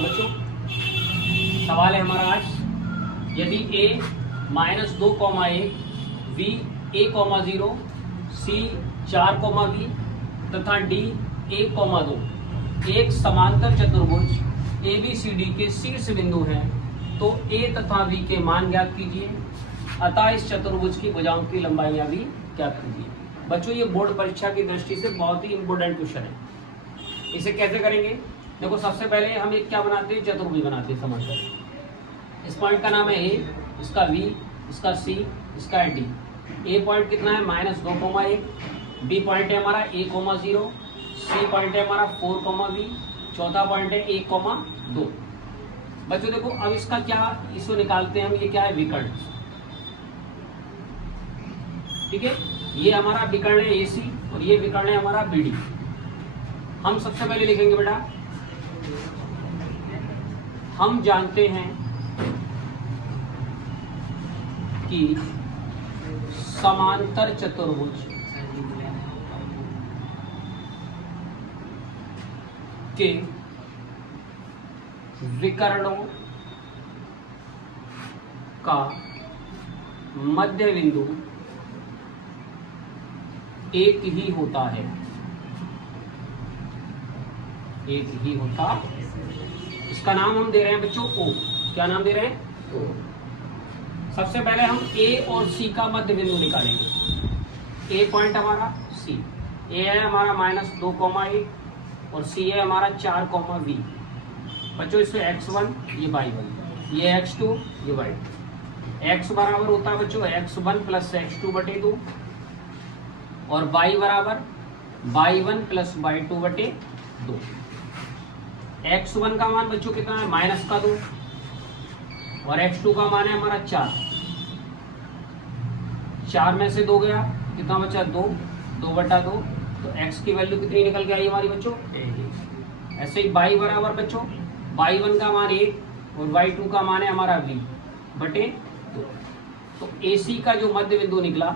हाँ बच्चों, सवाल है हमारा आज, यदि a -2,1 b a,0 c 4, b तथा d 1,2 एक समांतर चतुर्भुज ABCD के शीर्ष बिंदु हैं, तो a तथा b के मान ज्ञात कीजिए। अतः इस चतुर्भुज की भुजाओं की लंबाइयां भी ज्ञात कीजिए। बच्चों, ये बोर्ड परीक्षा की दृष्टि से बहुत ही इंपॉर्टेंट क्वेश्चन है। इसे कैसे करेंगे? देखो, सबसे पहले हम एक क्या बनाते हैं, चतुर्भुज बनाते हैं समांतर। इस पॉइंट का नाम है ए, इसका बी, इसका सी, इसका डी। ए पॉइंट कितना है -2,1, बी पॉइंट है हमारा 1,0, सी पॉइंट है हमारा 4, बी चौथा पॉइंट है 1,2। बच्चों देखो, अब इसका क्या, इसको निकालते हैं हम, ये क्या है विकर्ण, ठीक है। ये हमारा विकर्ण है AC और ये विकर्ण है हमारा BD। हम सबसे पहले लिखेंगे बेटा, हम जानते हैं कि समांतर चतुर्भुज के विकर्णों का मध्य बिंदु एक ही होता है, एक ही होता। इसका नाम हम दे रहे हैं बच्चों O। क्या नाम दे रहे हैं? O। सबसे पहले हम A और C का मध्य बिंदु निकालेंगे। A पॉइंट हमारा C, A है हमारा -2,1 और C है हमारा 4, B। बच्चों, इसमें x1 ये y1, ये x2 ये y2। x बराबर होता है बच्चों x1 + x2/2 और y बराबर y1 + y2/2। x1 का मान बच्चों कितना है -2 और x2 का मान है हमारा 4 में से 2 गया, कितना बचा 2/2। तो x की वैल्यू कितनी निकल के आई हमारी बच्चों? ऐसे ही y बराबर बच्चों y1 का मान 1 और y2 का मान है हमारा v/2। तो AC का जो मध्य बिंदु निकला,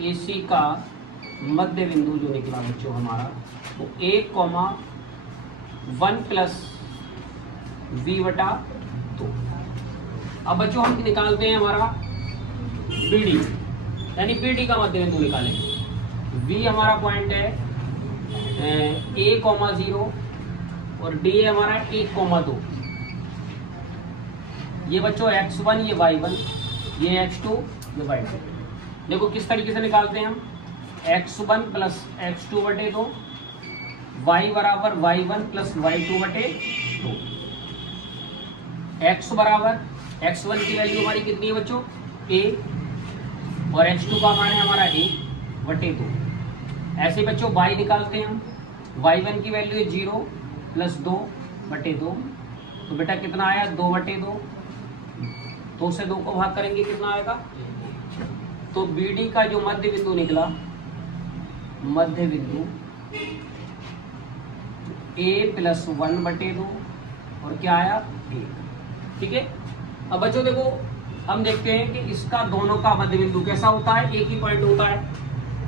AC का मध्य बिंदु जो निकला बच्चों हमारा, वो 1,1 + v/2। अब बच्चों हम निकालते हैं हमारा BD, यानी BD का मध्य बिंदु निकालेंगे। V हमारा पॉइंट है a,0 और D है हमारा 1,2। ये बच्चों x1 ये y1, ये x2 ये y2। देखो किस तरीके से निकालते हैं हम, x1 + x2/2, y बराबर y1 + y2/2। x बराबर x1 की वैल्यू हमारी कितनी है बच्चों? a और x2 का मान है हमारा 1/2। ऐसे बच्चों y निकालते हैं हम, y1 की वैल्यू है 0 + 2/2। तो बेटा कितना आया 2/2। 2 से 2 को भाग करेंगे कितना आएगा? तो BD का जो मध्य बिंदु निकला, मध्य बिंदु a + 1/2 और क्या आया 1, ठीक है। अब बच्चों देखो, हम देखते हैं कि इसका दोनों का मध्य बिंदु कैसा होता है, एक ही पॉइंट होता है।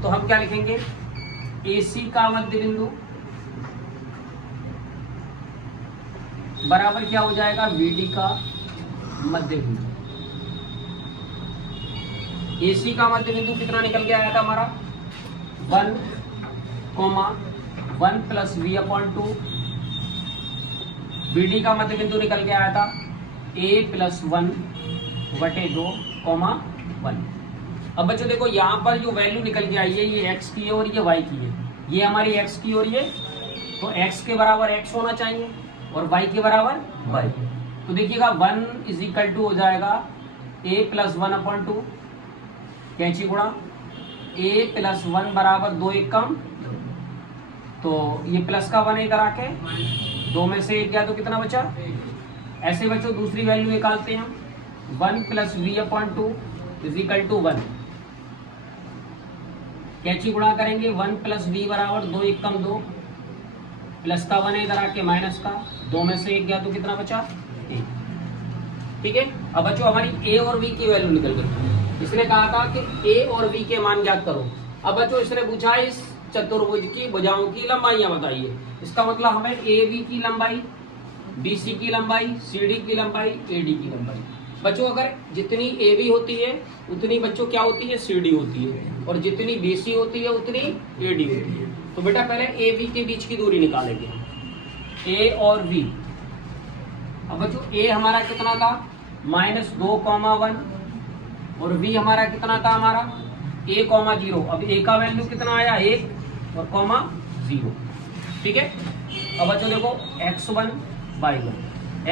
तो हम क्या लिखेंगे, AC का मध्य बिंदु बराबर क्या हो जाएगा BD का मध्य बिंदु। AC का मध्य बिंदु कितना निकल के आया था हमारा 1, 1 + v/2। BD का मध्य बिंदु निकल के आया था a + 1/2, 1। अब बच्चों देखो, यहाँ पर जो वैल्यू निकल के आई है ये x की है और ये y की है। ये हमारी x की और ये, तो x के बराबर x होना चाहिए और y के बराबर y। तो देखिएगा 1 = हो जाएगा a + 1/2, कैंची गुणा a + 1 बराबर 2 1 कम, तो ये प्लस का 1 इधर आके 2 में से 1 गया तो कितना बचा? ऐसे बच्चों दूसरी वैल्यू निकालते हैं हम, 1 + v/2 = 1। कैंची गुणा करेंगे 1 + v बराबर 2 1 कम 2, प्लस का 1 इधर आके माइनस का 2 में से 1 गया तो कितना बचा? 1, ठीक है। अब बच्चों हमारी a और v की वैल्यू निकल गई। इसने कहा था कि a और v के मान ज्ञात करो। अब बच्चों इसने पूछा है इस चतुर्भुज की भुजाओं की लंबाइयां बताइए। इसका मतलब हमें ए बी की लंबाई BC की लंबाई, CD की लंबाई, AD की लंबाई। बच्चों अगर जितनी AB होती है उतनी बच्चों क्या होती है, CD होती है, और जितनी BC होती है उतनी AD होती है। तो बेटा पहले AB के बीच की दूरी निकालेंगे, A और V। अब बच्चों A हमारा कितना था, -2,1, और V हमारा कितना था, हमारा A,0। अब A का वैल्यू कितना आया, 1 और कॉमा 0। ठीक है। अब बच्चों देखो x1 y1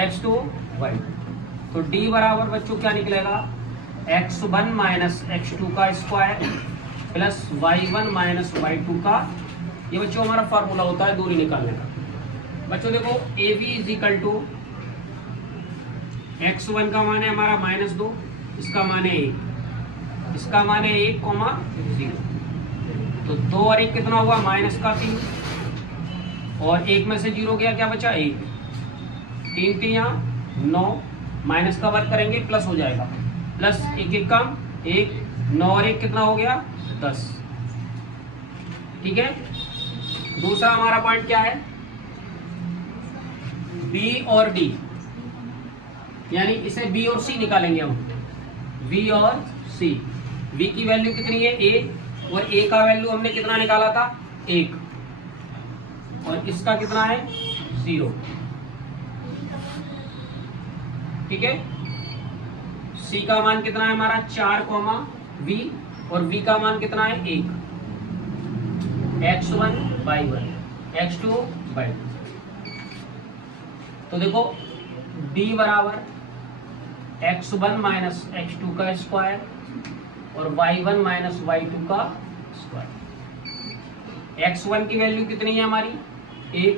x2 y2, तो D बराबर बच्चों क्या निकलेगा, x1 माइनस x2 का square plus y1 minus y2 का, ये बच्चों हमारा फार्मूला होता है दूरी निकालने का। बच्चों देखो AB is equal to x1 का मान है हमारा -2, इसका मान है 1, इसका मान है 1,0। तो 2 और 1 कितना हुआ, -3, और 1 में से 0 गया, क्या बचा 1, 3 3 9, माइनस का वर्ग करेंगे प्लस हो जाएगा, प्लस 1 1 कम 1, 9 और 1 कितना हो गया, 10। ठीक है। दूसरा हमारा पॉइंट क्या है, B और D, यानी इसे B और C निकालेंगे हम, B और C। V की वैल्यू कितनी है, A, और A का वैल्यू हमने कितना निकाला था, 1, और इसका कितना है, 0। ठीक है। C का मान कितना है हमारा 4, V, और V का मान कितना है 1, x1 y1 x2 y2। तो देखो D बराबर x1 माइनस x2 का स्क्वायर और y1 माइनस y2 का स्क्वायर। x1 की वैल्यू कितनी है हमारी 1,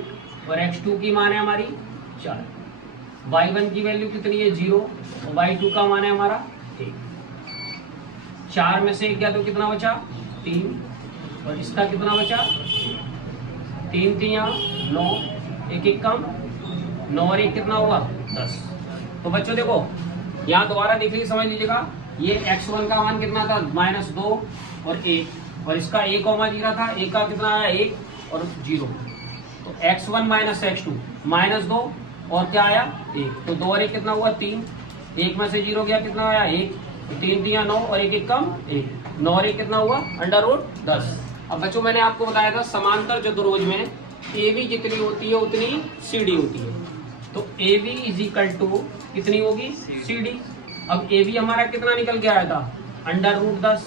और x2 की मान है हमारी 4, y1 की वैल्यू कितनी है 0, और y2 का मान है हमारा 1। 4 में से 1 गया तो कितना बचा, 3, और इसका कितना बचा, 3 3 9, 1 1 कम 9 और 1 कितना हुआ, 10। तो बच्चों देखो यहाँ दोबारा देख लीजिए, समझ लीजिएगा, ये x1 का मान कितना था, -2 और 1, और इसका 1,0 था, 1 का कितना आया 1 और 0। तो x1 माइनस x2 -2 और क्या आया 1, तो 2 और 1 कितना हुआ 3, 1 में से 0 गया कितना आया 1, तो 3 3 9 और 1 1 कम 1, 9 और 1 कितना हुआ √10। अब बच्चों मैंने आपको बताया था समांतर चतुर्भुज में AB जितनी होती है उतनी CD होती है, तो AB इज इक्वल टू कितनी होगी, CD। अब AB हमारा कितना निकल के आया था, √10,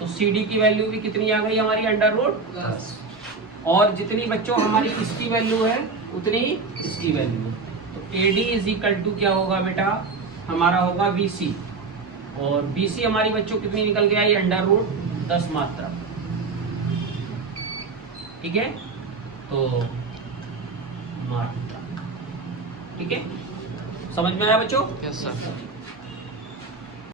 तो CD की वैल्यू भी कितनी आ गई हमारी, √10, और जितनी बच्चों हमारी इसकी वैल्यू है उतनी इसकी वैल्यू है। तो AD इज इक्वल टू क्या होगा बेटा, हमारा होगा BC, और BC हमारी बच्चों कितनी निकल के आई, √10 मात्रा। ठीक है, तो मात्रा। ठीक है, समझ में आया बच्चों? Yes sir.